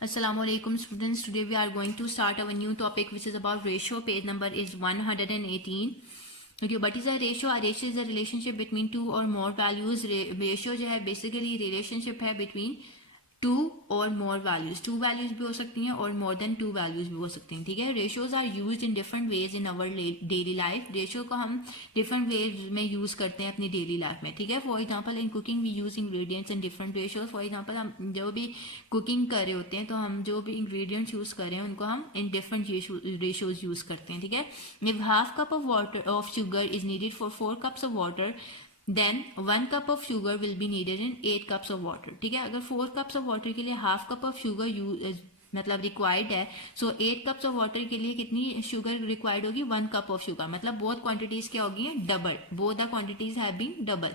Assalamualaikum students. Today we are going to start our new topic which is about ratio. Page number is 118. Okay, what is a ratio? A ratio is a relationship between two or more values. Ratio जो है basically relationship है between to और more values. To values भी हो सकती हैं और more than to values भी हो सकती हैं. ठीक है. Ratios are used in different ways in our daily life. Ratio को हम डिफरेंट वेज में यूज करते हैं अपनी डेली लाइफ में. ठीक है. For example in cooking we use ingredients in different ratios. For example हम जो भी कुकिंग कर रहे होते हैं तो हम जो भी इंग्रेडिएंट्स यूज कर रहे हैं उनको हम इन डिफरेंट रेशियोज यूज करते हैं. ठीक है. If half cup of water of sugar is needed for 4 cups of water then 1 cup of sugar will be needed in 8 cups of water. ठीक है. अगर 4 कप्स ऑफ वाटर के लिए हाफ कप ऑफ शुगर मतलब required है, so 8 cups of water के लिए कितनी शुगर रिक्वायर्ड होगी? 1 कप ऑफ शुगर. मतलब बोथ क्वांटिटीज क्या होगी? Double. Both the quantities have been double.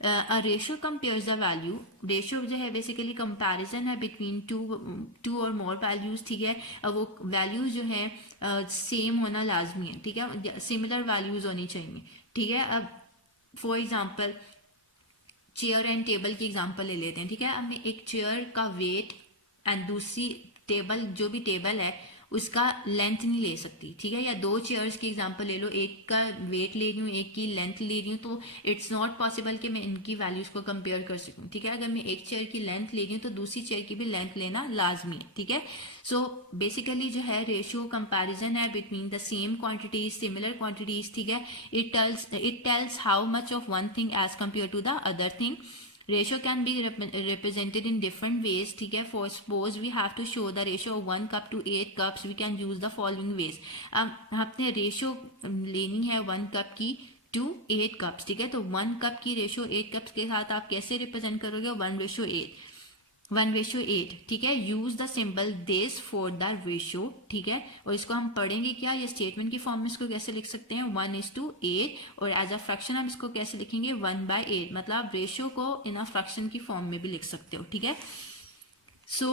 A ratio compares the value. Ratio जो है बेसिकली कंपैरिजन है बिटवीन टू और मोर वैल्यूज. ठीक है. अब वो वैल्यूज जो है सेम होना लाजमी है. ठीक है. सिमिलर वैल्यूज होनी चाहिए. ठीक है. अब for example chair and table की एग्जाम्पल ले लेते हैं. ठीक है. अब मैं एक चेयर का वेट एंड दूसरी टेबल जो भी टेबल है उसका लेंथ नहीं ले सकती. ठीक है. या दो चेयर्स की एग्जांपल ले लो, एक का वेट ले रही हूँ एक की लेंथ ले रही हूँ, तो इट्स नॉट पॉसिबल कि मैं इनकी वैल्यूज को कंपेयर कर सकूँ. ठीक है. अगर मैं एक चेयर की लेंथ ले रही हूँ तो दूसरी चेयर की भी लेंथ लेना लाजमी है. ठीक है. सो बेसिकली जो है रेशियो कंपैरिजन है between the same quantities, similar quantities. ठीक है. It tells how much of one thing as compare to the other thing. Ratio can be represented in different ways. ठीक है. For suppose we have to show the ratio of 1 cup to 8 cups, we can use the following ways. अब आपने ratio लेनी है 1 cup की to 8 cups. ठीक है. तो 1 कप की रेशियो 8 कप्स के साथ आप कैसे रिप्रेजेंट करोगे? 1:8. ठीक है. Use the symbol this for the ratio. ठीक है. और इसको हम पढ़ेंगे क्या? ये स्टेटमेंट की फॉर्म में इसको कैसे लिख सकते हैं? 1:8. और एज अ फ्रैक्शन हम इसको कैसे लिखेंगे? 1/8. मतलब आप रेशियो को इन अ फ्रैक्शन की फॉर्म में भी लिख सकते हो. ठीक है. So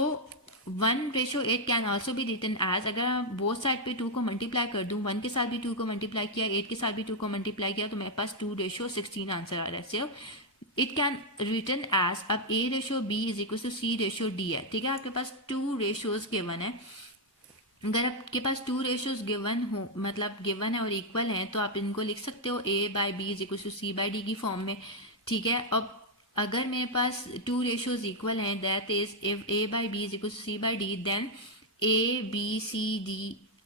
1:8 can also be written as, अगर हम बोथ साइड पे 2 को मल्टीप्लाई कर दूं, 1 के साथ भी 2 को मल्टीप्लाई किया, 8 के साथ भी 2 को मल्टीप्लाई किया, तो मेरे पास 2:16 आंसर आ रहा है. सिर्फ इट कैन रिटन एज, अब A/B is equal to C/D है. ठीक है. आपके पास 2 रेशियोज गिवन है. अगर आपके पास 2 रेशियोज गिवन हो, मतलब गिवन है और इक्वल है, तो आप इनको लिख सकते हो A/B is equal to C/D की फॉर्म में. ठीक है. अब अगर मेरे पास 2 रेशियोज इक्वल हैं, that is if A/B is equal to C/D then A, B, C, D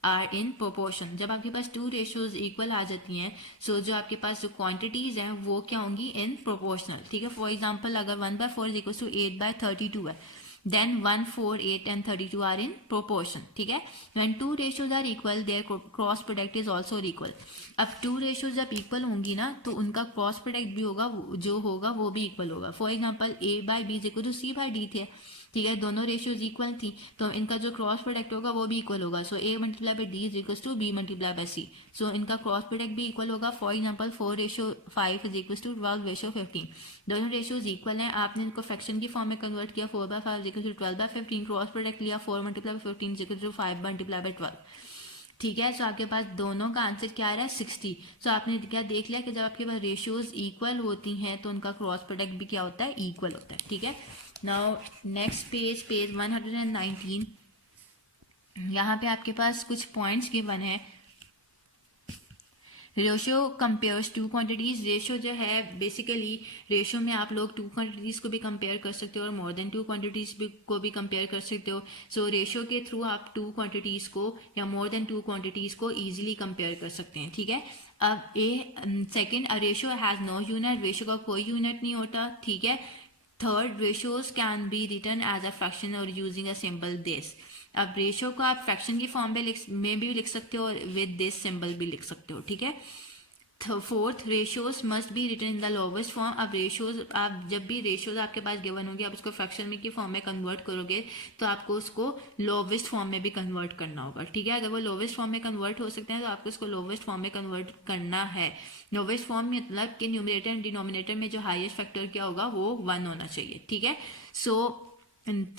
are in proportion. जब आपके पास 2 रेशियोज इक्वल आ जाती हैं, सो जो आपके पास जो क्वांटिटीज हैं वो क्या होंगी? इन प्रोपोर्शनल. ठीक है. फॉर एग्जांपल अगर 1/4 इज इक्वल टू 8/32 है, then 1, 4, 8 and 32 are in proportion. ठीक है. When 2 ratios are equal their cross product is also equal. अब 2 रेशियोज जब इक्वल होंगी ना तो उनका क्रॉस प्रोडक्ट भी होगा, जो होगा वो भी इक्वल होगा. For example A/B is equal to C/D थे. ठीक है. दोनों रेशियोज इक्वल थी तो इनका जो क्रॉस प्रोडक्ट होगा वो भी इक्वल होगा. So A×D is equal to B×C. So इनका क्रॉस प्रोडक्ट भी इक्वल होगा. For example 4:5 is equal to 12:15. दोनों रेशियोज इक्वल हैं. आपने इनको फ्रैक्शन की फॉर्म में कन्वर्ट किया. 4/5 is equal to 12/15. Cross product लिया 4×15 इज इक्वल टू 5×12. ठीक है. सो आपके पास दोनों का आंसर क्या आ रहा है? 60. सो आपने क्या देख लिया कि जब आपके पास रेशियोज इक्वल होती हैं तो उनका क्रॉस प्रोडक्ट भी क्या होता है? इक्वल होता है. ठीक है. Now next page 119. यहाँ पे आपके पास कुछ पॉइंट्स गिवन है. Ratio compares 2 quantities. रेशियो जो है बेसिकली रेशियो में आप लोग 2 क्वांटिटीज को भी कंपेयर कर सकते हो और मोर देन 2 क्वांटिटीज को भी कंपेयर कर सकते हो. सो रेशियो के थ्रू आप 2 क्वांटिटीज को या मोर देन 2 क्वांटिटीज को इजीली कंपेयर कर सकते हैं. ठीक है. अब second, a ratio has no unit. Ratio का कोई यूनिट नहीं होता. ठीक है. Third, ratios can be written as a fraction और यूजिंग अ सिंबल दिस. अब रेशियो को आप फ्रैक्शन की फॉर्म में भी लिख सकते हो और विद दिस सिंबल भी लिख सकते हो. ठीक है. Fourth, ratios must be written in the lowest form. अब रेशियोज, आप जब भी रेशियोज आपके पास गिवन होंगे, आप उसको फ्रैक्शन में की फॉर्म में कन्वर्ट करोगे तो आपको उसको लोवेस्ट फॉर्म में भी कन्वर्ट करना होगा. ठीक है. अगर वो लोवेस्ट फॉर्म में कन्वर्ट हो सकते हैं तो आपको उसको लोवेस्ट फॉर्म में कन्वर्ट करना है. लोवेस्ट फॉर्म मतलब कि न्यूमरेटर एंड डिनोमिनेटर में जो हाईएस्ट फैक्टर क्या होगा वो 1 होना चाहिए. ठीक है. सो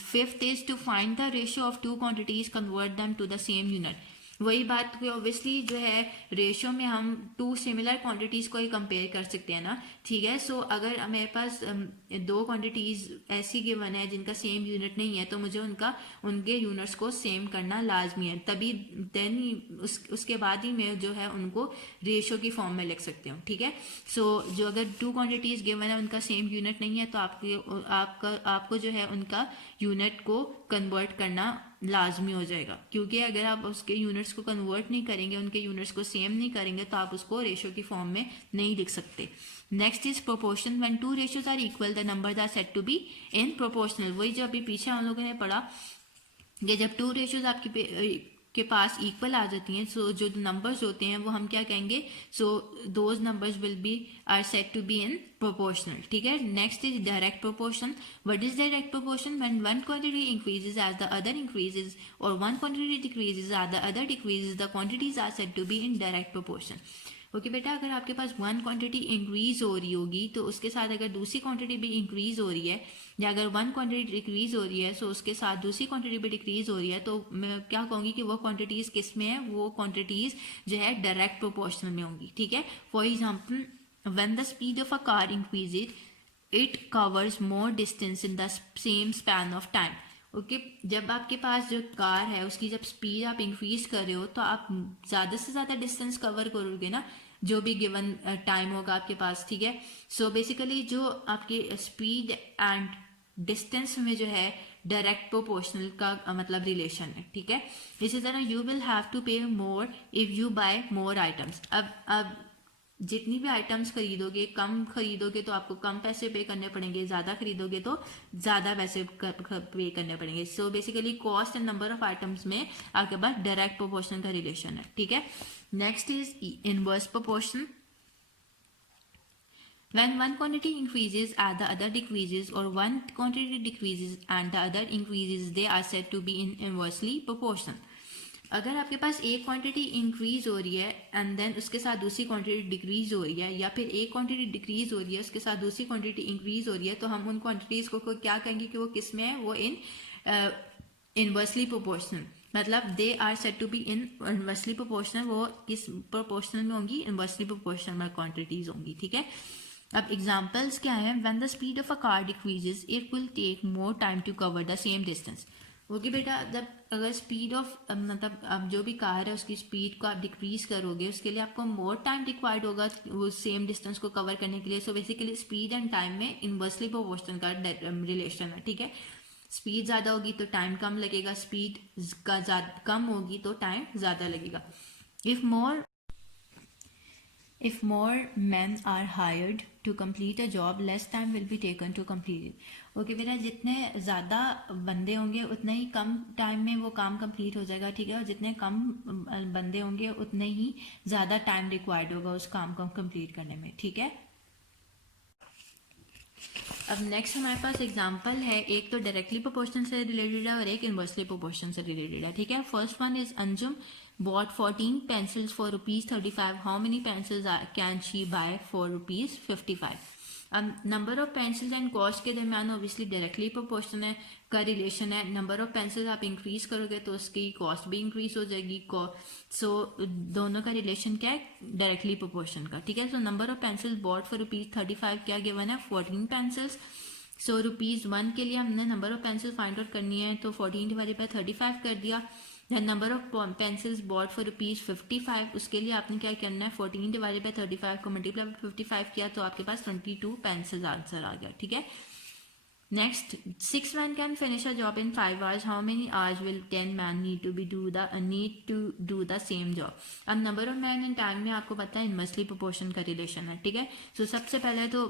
fifth is to find the ratio of 2 quantities, convert them to the same unit. वही बात कि ऑब्वियसली जो है रेशियो में हम टू सिमिलर क्वांटिटीज़ को ही कंपेयर कर सकते हैं ना, ठीक है। सो अगर मेरे पास दो क्वांटिटीज़ ऐसी गिवन है जिनका सेम यूनिट नहीं है, तो मुझे उनके यूनिट्स को सेम करना लाजमी है, तभी देन उसके बाद ही मैं जो है उनको रेशियो की फॉर्म में लिख सकती हूँ, ठीक है। सो जो अगर टू क्वांटिटीज़ गिवन है उनका सेम यूनिट नहीं है, तो आपको जो है उनका यूनिट को कन्वर्ट करना लाजमी हो जाएगा, क्योंकि अगर आप उसके यूनिट्स को कन्वर्ट नहीं करेंगे, उनके यूनिट्स को सेम नहीं करेंगे, तो आप उसको रेशियो की फॉर्म में नहीं लिख सकते। Next is proportion. When two ratios are equal the numbers are said to be in proportional. वही जो अभी पीछे हम लोगों ने पढ़ा कि जब टू रेशियोज के पास इक्वल आ जाती हैं, सो जो नंबर्स होते हैं वो हम क्या कहेंगे, so those numbers will be are said to be in proportional, ठीक है। Next is direct proportion. What is direct proportion? When one quantity increases as the other increases और one quantity decreases as the other decreases, the quantities are said to be in direct proportion. Okay बेटा, अगर आपके पास one quantity increase हो रही होगी तो उसके साथ अगर दूसरी क्वांटिटी भी इंक्रीज हो रही है, या अगर वन क्वांटिटी डिक्रीज हो रही है सो उसके साथ दूसरी क्वांटिटी भी डिक्रीज हो रही है, तो मैं क्या कहूँगी कि वो क्वांटिटीज किस में है, वो क्वांटिटीज जो है डायरेक्ट प्रोपोर्शनल में होंगी, ठीक है। For example, when the speed of a car increases it covers more distance in the same span of time. Okay, जब आपके पास जो कार है उसकी जब स्पीड आप इंक्रीज कर रहे हो तो आप ज़्यादा से ज़्यादा डिस्टेंस कवर करोगे ना, जो भी गिवन टाइम होगा आपके पास, ठीक है। सो बेसिकली जो आपकी स्पीड एंड डिस्टेंस में जो है डायरेक्ट प्रोपोर्शनल का मतलब रिलेशन है, ठीक है। इसी तरह you will have to pay more if you buy more items. अब जितनी भी आइटम्स खरीदोगे, कम खरीदोगे तो आपको कम पैसे पे करने पड़ेंगे, ज़्यादा खरीदोगे तो ज़्यादा पैसे पे करने पड़ेंगे। So basically cost and number of items में आपके पास डायरेक्ट प्रोपोर्शन का रिलेशन है, ठीक है। Next is inverse proportion. When one quantity increases and the other decreases, or one quantity decreases and the other increases, they are said to be in inversely proportional. अगर आपके पास एक quantity increase हो रही है and then उसके साथ दूसरी quantity decrease हो रही है, या फिर एक क्वांटिटी डिक्रीज हो रही है उसके साथ दूसरी क्वांटिटी इंक्रीज हो रही है, तो हम उन क्वांटिटीज को क्या कहेंगे कि वो किस में है, वो इन इनवर्सली प्रोपोर्शनल, मतलब they are said to be in inversely proportional. वो किस प्रोपोर्शनल में होंगी? इनवर्सली प्रोपोर्शनल में क्वांटिटीज होंगी, ठीक है। अब एग्जाम्पल्स क्या है? When the speed of a car decreases it will take more time to cover the same distance. Okay बेटा, जब अगर स्पीड ऑफ मतलब अब जो भी कार है उसकी स्पीड को आप डिक्रीज करोगे, उसके लिए आपको मोर टाइम रिक्वायर्ड होगा वो सेम डिस्टेंस को कवर करने के लिए। So basically speed and time में इनवर्सली प्रोपोर्शनल का रिलेशन है, ठीक है। स्पीड ज़्यादा होगी तो टाइम कम लगेगा, स्पीड का कम होगी तो टाइम ज़्यादा लगेगा। If more men are hired to complete a job, less time will be taken to complete it. Okay बेटा, जितने ज़्यादा बंदे होंगे उतना ही कम टाइम में वो काम कंप्लीट हो जाएगा, ठीक है। और जितने कम बंदे होंगे उतने ही ज़्यादा टाइम रिक्वायर्ड होगा उस काम को कंप्लीट करने में, ठीक है। अब नेक्स्ट हमारे पास एग्जांपल है, एक तो डायरेक्टली प्रोपोर्शनल से रिलेटेड है और एक इनवर्सली प्रोपोर्शनल से रिलेटेड है, ठीक है। First one is Anjum bought 14 pencils for rupees 35. How many pencils can she buy for rupees 55? अब number of pencils and cost के दरमियान ऑब्वियसली डायरेक्टली प्रोपोर्शनल है का रिलेशन है। नंबर ऑफ पेंसिल्स आप इंक्रीज करोगे तो उसकी कॉस्ट भी इंक्रीज हो जाएगी। सो दोनों का रिलेशन क्या है? डायरेक्टली प्रोपोर्शन का, ठीक है। So number of pencils bought for rupees 35 क्या गिवन है? 14 पेंसिल्स। सो ₹1 के लिए हमने number of pencil find out करनी है, तो 14 डिवाइडेड बाय 35 कर दिया। Then number of pencils bought for ₹55, उसके लिए आपने क्या करना है? 14 डिवाइडेड बाय 35 को मल्टीप्लाई बाय 55 किया तो आपके पास 22 पेंसिल्स आंसर आ गया, ठीक है। Next, 6 men can finish a job in 5 hours. How many hours will 10 men need to do the same job? अब number of man in time में आपको पता है इनवर्सली प्रोपोर्शन का रिलेशन है, ठीक है। सो सबसे पहले तो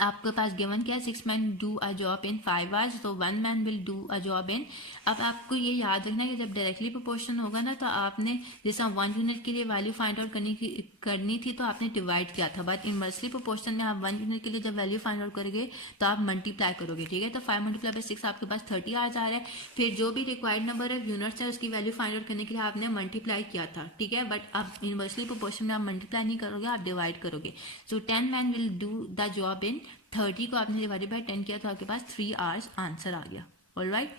आपके पास गिवन क्या है? 6 men do a job in 5 hours, तो 1 man will do a job in। अब आपको ये याद रखना है कि जब डायरेक्टली प्रोपोर्शन होगा ना, तो आपने जैसा 1 यूनिट के लिए वैल्यू फाइंड आउट करनी थी तो आपने डिवाइड किया था, बट इनवर्सली प्रोपोर्शन में आप 1 यूनिट के लिए जब वैल्यू फाइंड आउट करोगे तो आप मल्टीप्लाई करोगे, ठीक है। तो 5 × 6 आपके पास 30 आवर्स आ रहा है। फिर जो भी रिक्वायर्ड नंबर ऑफ यूनिट्स है उसकी वैल्यू फाइंड आउट करने के लिए आपने मल्टीप्लाई किया था, ठीक है। बट अब इनवर्सली प्रोपोर्शन में आप मल्टीप्लाई नहीं करोगे, आप डिवाइड करोगे। सो 10 men will do the job in 30 को आपने डिवाइडेड बाय 10 किया तो आपके पास 3 hours आंसर आ गया। Alright,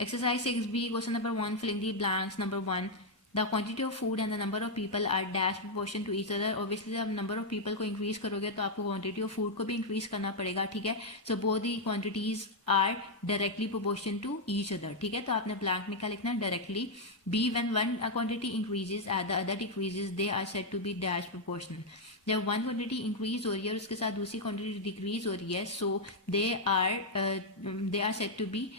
Exercise 6B, question number 1, fill in the blanks. Number 1, the quantity of food and the number of people are dash proportion to each other. Obviously जब number of people को increase करोगे तो आपको quantity of food को भी increase करना पड़ेगा, ठीक है. So both the quantities are directly proportion to each other, ठीक है. तो आपने blank में क्या लिखना है, directly. B, when one quantity increases and the other decreases, they are said to be dash proportional. जब वन क्वांटिटी इंक्रीज हो रही है और उसके साथ दूसरी क्वांटिटी डिक्रीज हो रही है, so they are said to be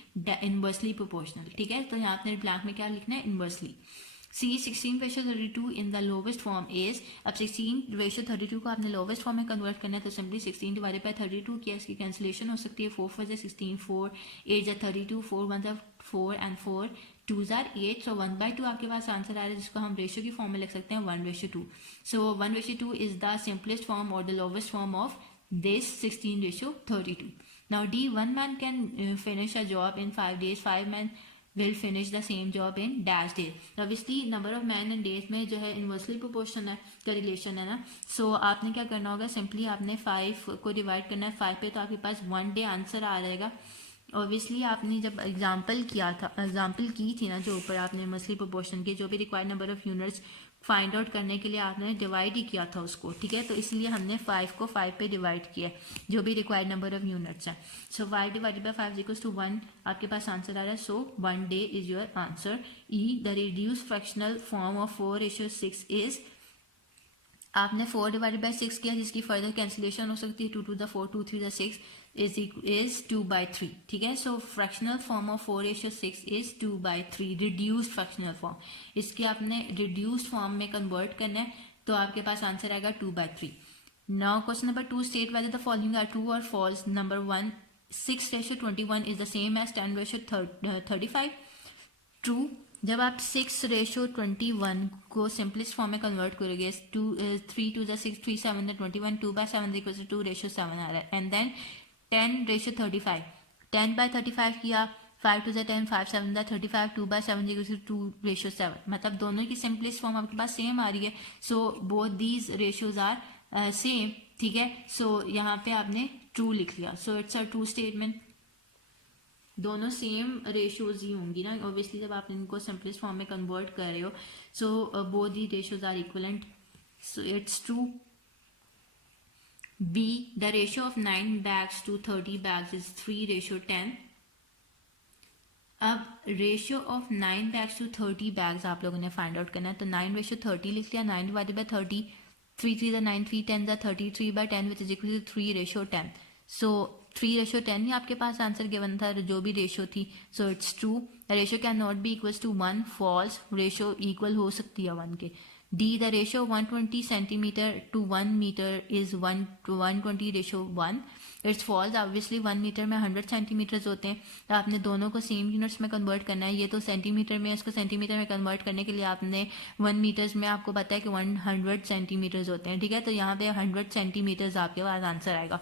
inversely proportional, ठीक है. तो यहाँ आपने ब्लैंक में क्या लिखना है, inversely. C, 16:32 in the lowest form is. अब 16:32 को आपने लोवेस्ट फॉर्म में कन्वर्ट करना है तो सिंपली 16 डिवाइडेड बाय 32 किया, इसकी कैंसिलेशन हो सकती है. 4 4 16, 4 8 32, 4 1 4 एंड 4 2 8. सो 1/2 आपके पास आंसर आ रहा है जिसको हम रेशियो की फॉर्म में लिख सकते हैं 1/2. सो 1/2 इज द सिंपलेस्ट फॉर्म और the lowest form of this 16:32. Now D, one man can finish a job in 5 days, 5 men will finish the same job in dash days. Obviously number of men and days में जो है inversely proportion है, का relation है ना. सो आपने क्या करना होगा, सिंपली आपने 5 को डिवाइड करना है 5 पे, तो आपके पास 1 डे आंसर आ जाएगा. ऑब्वियसली आपने जब एग्जाम्पल की थी ना जो ऊपर, आपने इनवर्सली प्रोपोर्शन के जो भी required number of units find out करने के लिए आपने डिवाइड ही किया था उसको, ठीक है. तो इसलिए हमने 5 को 5 पे डिवाइड किया जो भी रिक्वायर्ड नंबर ऑफ यूनिट्स हैं. सो 5 डिवाइडेड बाय 5 इक्वल्स टू 1 आपके पास आंसर आ रहा है. सो 1 day is your answer. E, the reduce fractional form of 4:6 is. आपने 4 डिवाइडेड बाय 6 किया जिसकी फर्दर कैंसिलेशन हो सकती है. 2 2 4 2 3 6 is 2/3, ठीक है. So fractional form of 4:6 is 2/3, reduced fractional form. इसके आपने रिड्यूस्ड फॉर्म में कन्वर्ट करना है तो आपके पास आंसर आएगा 2/3. Now question number 2, state whether the following are true और false. Number 1, 6:21 is the same as 10:35. True. जब आप 6:21 को सिंपलेस्ट फॉर्म में कन्वर्ट करोगे, 3 2 6 3 7 21, 2/7 इक्वल टू 2:7 आ रहा है. एंड देन 10:35, 10/35 किया, 5 2 10, 5 7 35, 2/7 इक्वल टू 2:7. मतलब दोनों की सिंपलेस्ट फॉर्म आपके पास सेम आ रही है. So both these ratios are same, ठीक है. सो यहाँ पे आपने ट्रू लिख लिया. So it's a true statement. दोनों सेम रेशियोज ही होंगी ना ऑब्वियसली जब आप इनको सिंपलेस्ट फॉर्म में कन्वर्ट कर रहे हो. So both the ratios are equivalent. So it's true. B, the ratio of 9 bags to 30 bags is 3:10. अब ratio of 9 bags to 30 bags आप लोगों ने फाइंड आउट करना है. तो 9:30 लिख लिया. 9 divided by 30, 3 3 9, 3 10 30, 3/10 which is equal to 3:10. So 3:10 ही आपके पास आंसर गिवन था जो भी रेशियो थी. So it's true. Ratio can not be equals to 1. False. Ratio equal हो सकती है 1 के. D, the ratio of 120 centimeter to 1 meter is 1 to 120:1. It's false. Obviously 1 metre में 100 सेंटीमीटर्स होते हैं. तो आपने दोनों को सेम यूनिट्स में कन्वर्ट करना है. ये तो सेंटीमीटर में, इसको सेंटीमीटर में कन्वर्ट करने के लिए आपने 1 मीटर्स में आपको पता है कि 100 सेंटीमीटर्स होते हैं, ठीक है. तो यहाँ पे 100 सेंटीमीटर्स आपके पास आंसर आएगा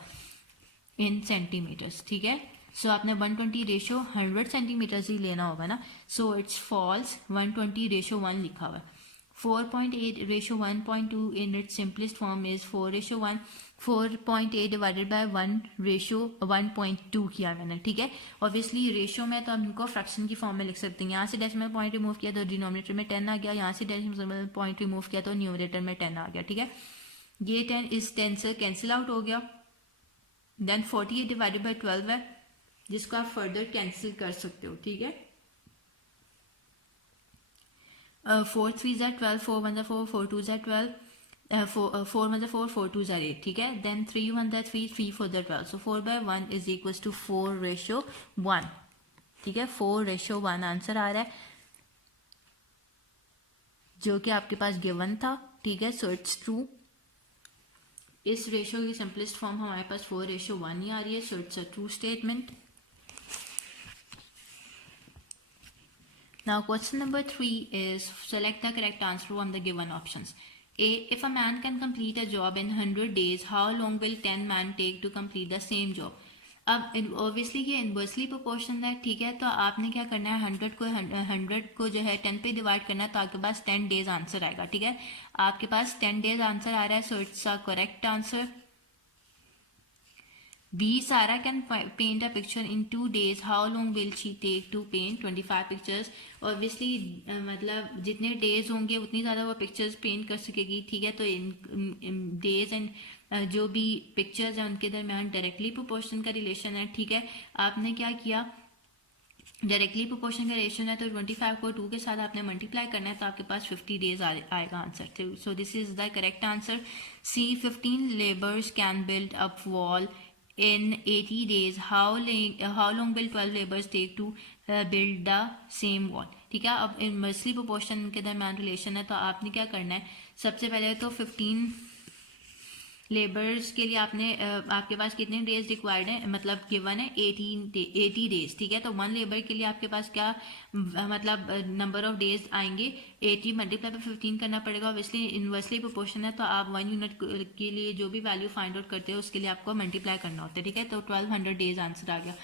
इन सेंटीमीटर्स, ठीक है. सो आपने 120 रेशियो 100 सेंटीमीटर्स ही लेना होगा ना. So it's false. 120:1 लिखा हुआ है. 4.8:1.2 in its simplest form is 4:1. 4.8 divided by 1:1.2 किया मैंने, ठीक है. ऑब्वियसली रेशियो में तो हम इनको फ्रैक्शन की फॉर्म में लिख सकते हैं. यहाँ से डेसिमल पॉइंट रिमूव किया तो डिनोमिनेटर में 10 आ गया. यहाँ से डेसिमल पॉइंट रिमूव किया तो न्यूमरेटर में 10 आ गया, ठीक है. ये 10 इस 10 से कैंसिल आउट हो गया. देन 48 डिवाइडेड बाय 12 है जिसको आप फर्दर कैंसिल कर सकते हो, ठीक है. 4 3 12, 4 1 4, 4 2 12, 4 1 4, 4 2 8, ठीक है. Then 3 1 3, 3 4 12. So 4/1 is equal to 4:1, ठीक है. 4:1 आंसर आ रहा है जो कि आपके पास गिवन था, ठीक है. सो इट्स ट्रू. इस रेशियो की सिंपलेस्ट फॉर्म हमारे पास 4:1 ही आ रही है. सो it's a true statement. Now question number 3 is select the correct answer from the given options. A, if a man can complete a job in 100 days, how long will 10 men take to complete the same job? अब obviously ये inversely proportional है, ठीक है. तो आपने क्या करना है, 100 को जो है 10 पे डिवाइड करना है तो आपके पास 10 डेज आंसर आएगा, ठीक है. आपके पास 10 डेज आंसर आ रहा है. सो it's a correct answer. B. Sarah can paint a picture in 2 days. How long will she take to paint 25 pictures? Obviously मतलब जितने days होंगे उतनी ज़्यादा वो pictures paint कर सकेगी, ठीक है. तो इन days and जो भी pictures हैं उनके दरमियान डायरेक्टली प्रोपोर्शन का रिलेशन है, ठीक है. आपने क्या किया, डायरेक्टली प्रोपोर्शन का रेशियो है तो 25 को 2 के साथ आपने मल्टीप्लाई करना है तो आपके पास 50 डेज आएगा answer. So this is the correct answer. C 15 labours can build up wall in 80 days. How long will 12 laborers take to build the same wall? ठीक है. अब इनवर्सली प्रोपोर्शन के दरमियान रिलेशन है तो आपने क्या करना है, सबसे पहले तो 15 लेबर्स के लिए आपने आपके पास कितने डेज रिक्वायर्ड है, मतलब गिवन है 80 डेज, ठीक है. तो 1 लेबर के लिए आपके पास क्या मतलब नंबर ऑफ डेज आएंगे, 80 मल्टीप्लाई पे 15 करना पड़ेगा. ऑब्वियसली इनवर्सली प्रोपोर्शन है तो आप 1 यूनिट के लिए जो भी वैल्यू फाइंड आउट करते हो उसके लिए आपको मल्टीप्लाई करना होता है, ठीक है. तो 1200 डेज आंसर आ गया.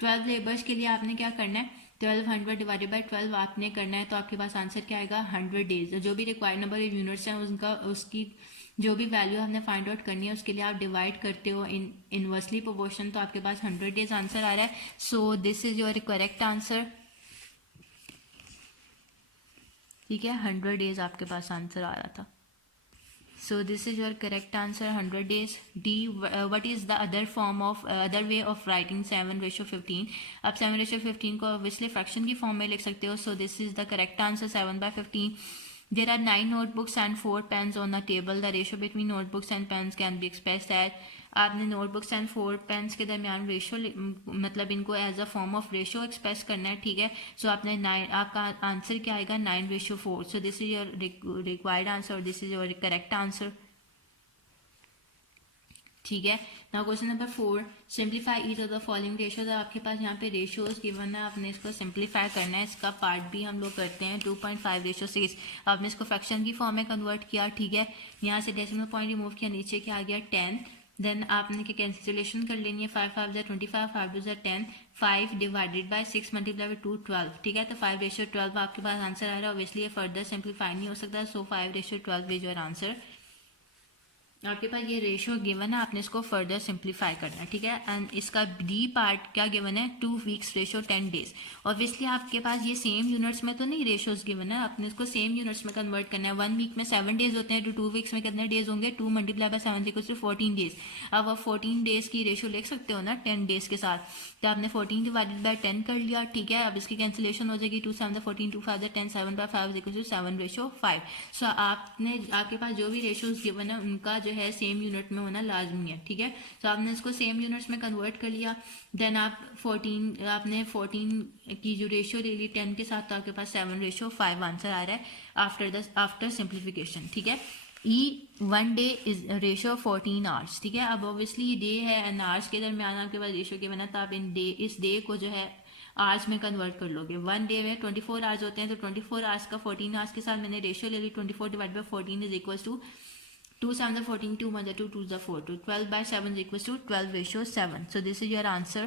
12 लेबर्स के लिए आपने क्या करना है, 1200 डिवाइडेड बाई 12 आपने करना है तो आपके पास आंसर क्या आएगा, 100 डेज. जो भी रिक्वायर्ड नंबर ऑफ यूनिट्स हैं उनका उसकी जो भी वैल्यू हमने फाइंड आउट करनी है उसके लिए आप डिवाइड करते हो इन इनवर्सली प्रोपोर्शन तो आपके पास 100 डेज आंसर आ रहा है. सो this is your correct answer, ठीक है. 100 डेज आपके पास आंसर आ रहा था. सो this is your correct answer, 100 days. D what is the other form of other way of writing 7/15? आप 7/15 को ऑब्वियसली फ्रैक्शन की फॉर्म में लिख सकते हो. सो this is the correct answer, 7/15. There are 9 notebooks and 4 pens on the table. The ratio between notebooks and pens can be expressed as. आपने notebooks and 4 pens के दरमियान रेशो मतलब इनको as a form of ratio express करना है, ठीक है. सो आपने 9, आपका आंसर क्या आएगा, 9/4. So this is your required answer और this is your correct answer, ठीक है. Now question number 4, simplify each of the following ratios. आपके पास यहाँ पे रेशियोज गिवन है, आपने इसको सिंप्लीफाई करना है. इसका पार्ट भी हम लोग करते हैं. 2.5/6 आपने इसको फ्रैक्शन की फॉर्म में कन्वर्ट किया, ठीक है. यहाँ से डेसिमल पॉइंट रिमूव किया, नीचे क्या आ गया 10. देन आपने क्या कैंसिलेशन कर लेनी है, 5 5 25, 5 2 10, 5 डिवाइडेड बाय 6 मल्टीप्लाई बाय 2 12, ठीक है. तो 5/12 आपके पास आंसर आ रहा है. ऑब्वियसली ये फर्दर सिंप्लीफाई नहीं हो सकता. सो 5/12 इज योर आंसर. आपके पास ये रेशियो गिवन है, आपने इसको फर्दर सिंप्लीफाई करना है, ठीक है. एंड इसका डी पार्ट क्या गिवन है, 2 वीक्स रेशियो 10 डेज. ऑब्वियसली आपके पास ये सेम यूनिट्स में तो नहीं रेशियोज गिवन है, आपने इसको सेम यूनिट्स में कन्वर्ट करना है. 1 वीक में 7 डेज होते हैं तो 2 वीक्स में कितने डेज होंगे, 2 multiply by 7 equals to 14 days. अब आप 14 डेज की रेशियो लिख सकते हो ना 10 डेज के साथ. तो आपने 14 डिवाइडेड बाय 10 कर लिया, ठीक है. अब इसकी कैंसिलेशन हो जाएगी, 2 7 14, 2 5 10, 7/5 इक्वल्स टू 7/5. सो आपने आपके पास जो भी रेशियोज गिवन है उनका जो है सेम यूनिट में होना लाजमी है, ठीक है. तो आपने इसको सेम यूनिट्स में कन्वर्ट कर लिया. देन आप 14 की जो रेशियो ले ली 10 के साथ तो आपके पास 7/5 आंसर आ रहा है आफ्टर सिंप्लीफिकेशन, ठीक है. One day is ratio 14 hours, ठीक है. अब ऑब्वियसली ये डे है एंड आवर्स के दरमियान आपके पास रेशियो के बना, तो आप इस डे को जो है आवर्स में कन्वर्ट कर लोगे. 1 डे में 24 आवर्स होते हैं तो 24 आवर्स का 14 आवर्स के साथ मैंने रेशियो ले ली. 24 divide by 14 is equals to 2 7 14, 2 1 2, 2 4, 2 12/7 is equals to 12/7. So this is your answer.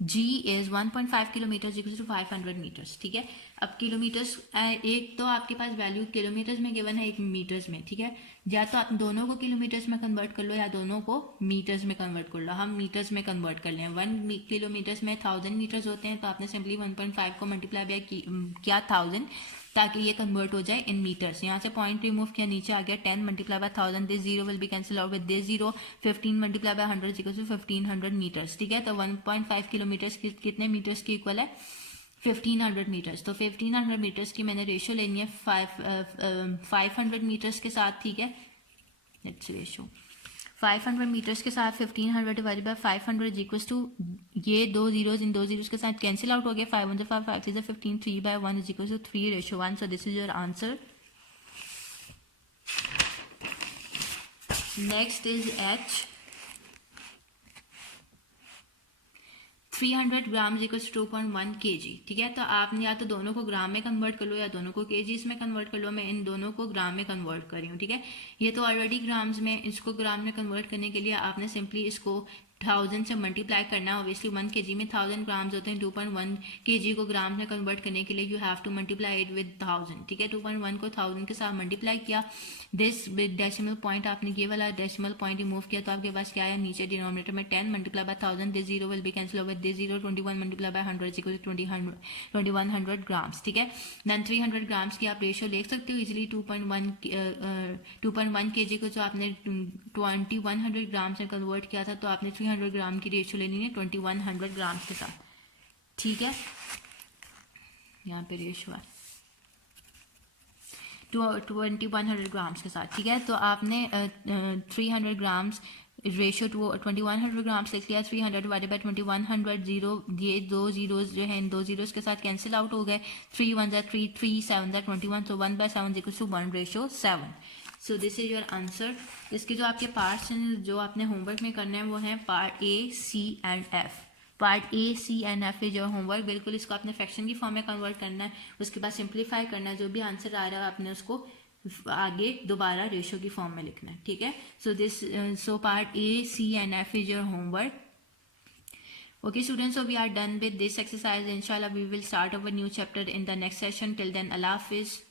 G is 1.5 kilometre equals to 500 metres, ठीक है. अब किलोमीटर्स एक तो आपके पास वैल्यू किलोमीटर्स में गिवन है, एक मीटर्स में, ठीक है. या तो आप दोनों को किलोमीटर्स में कन्वर्ट कर लो या दोनों को मीटर्स में कन्वर्ट कर लो. हम मीटर्स में कन्वर्ट कर लें. 1 किलोमीटर्स में 1000 मीटर्स होते हैं तो आपने सिंपली 1.5 को मल्टीप्लाई बाय किया 1000 ताकि ये कन्वर्ट हो जाए इन मीटर्स. यहाँ से पॉइंट रिमूव किया, नीचे आ गया 10 multiply by 1000, this 0 will be cancel out with this 0. 15 multiply by 100 equals to 1500 metres, ठीक है. तो 1.5 किलोमीटर्स कितने मीटर्स के इक्वल है, 1500 मीटर्स. तो 1500 मीटर्स की मैंने रेशियो लेनी है 500 मीटर्स के साथ, ठीक है. लेट्स रेशियो 500 मीटर्स के साथ 1500 डिवाइडेड बाय 500 इक्वल्स टू ये 2 जीरोज इन 2 जीरोज के साथ कैंसिल आउट हो गया. 5 1 5 5 3 15, 3/1 is equals to 3/1. So this is your answer. Next is H. 300 gram equals 2.1 kg, ठीक है. तो आपने या तो दोनों को ग्राम में कन्वर्ट कर लो या दोनों को केजीज में कन्वर्ट कर लो. मैं इन दोनों को ग्राम में कन्वर्ट कर रही हूँ, ठीक है. ये तो ऑलरेडी ग्राम्स में, इसको ग्राम में कन्वर्ट करने के लिए आपने सिंपली इसको 1000 से मल्टीप्लाई करना है। ऑब्वियसली 1 kg में 1000 ग्राम्स होते हैं, 2.1 kg को ग्राम में कन्वर्ट करने के लिए you have to multiply it with 1000, ठीक है। 2.1 को 1000 के साथ मल्टीप्लाई किया, दिस विद डेसिमल पॉइंट, आपने ये वाला डेसिमल पॉइंट रिमूव किया तो आपके पास क्या है, नीचे डिनोमिनेटर में 10 multiply by 1000, this zero will be cancel over this zero, 21 multiply by 100 equal to 2100 grams, ठीक है। देन 300 ग्राम्स की आप रेशियो देख सकते हो इजिली। 2.1 kg को जो आपने 2100 ग्राम से कन्वर्ट किया था तो आपने 300 ग्राम की रेशियो लेनी है 2100 ग्राम्स के साथ, ठीक है। यहाँ पे रेशियो है 2100 ग्राम्स के साथ, ठीक है। तो आपने 300 ग्राम्स रेशियो टू 2100 ग्राम्स लिख लिया, 300 डिवाइडेड बाय 2100, जीरो, ये दो जीरोज जो है इन दो जीरोज के साथ कैंसिल आउट हो गए, 3 1 जा 3, 3 7 जा 21, तो 1/7 equals to 1/7। So this is your answer. इसके जो आपके पार्ट्स हैं जो आपने होमवर्क में करना है वो हैं part A, C and F. Part A, C and F है जो होमवर्क, बिल्कुल इसको आपने फ्रैक्शन की फॉर्म में कन्वर्ट करना है, उसके बाद सिंप्लीफाई करना है, जो भी आंसर आ रहा है आपने उसको आगे दोबारा रेशियो की फॉर्म में लिखना है, ठीक है। So part A, C and F is your homework. Okay students, so we are done with this exercise. Inshallah we will start our new chapter in the next session. Till then, Allah Hafiz.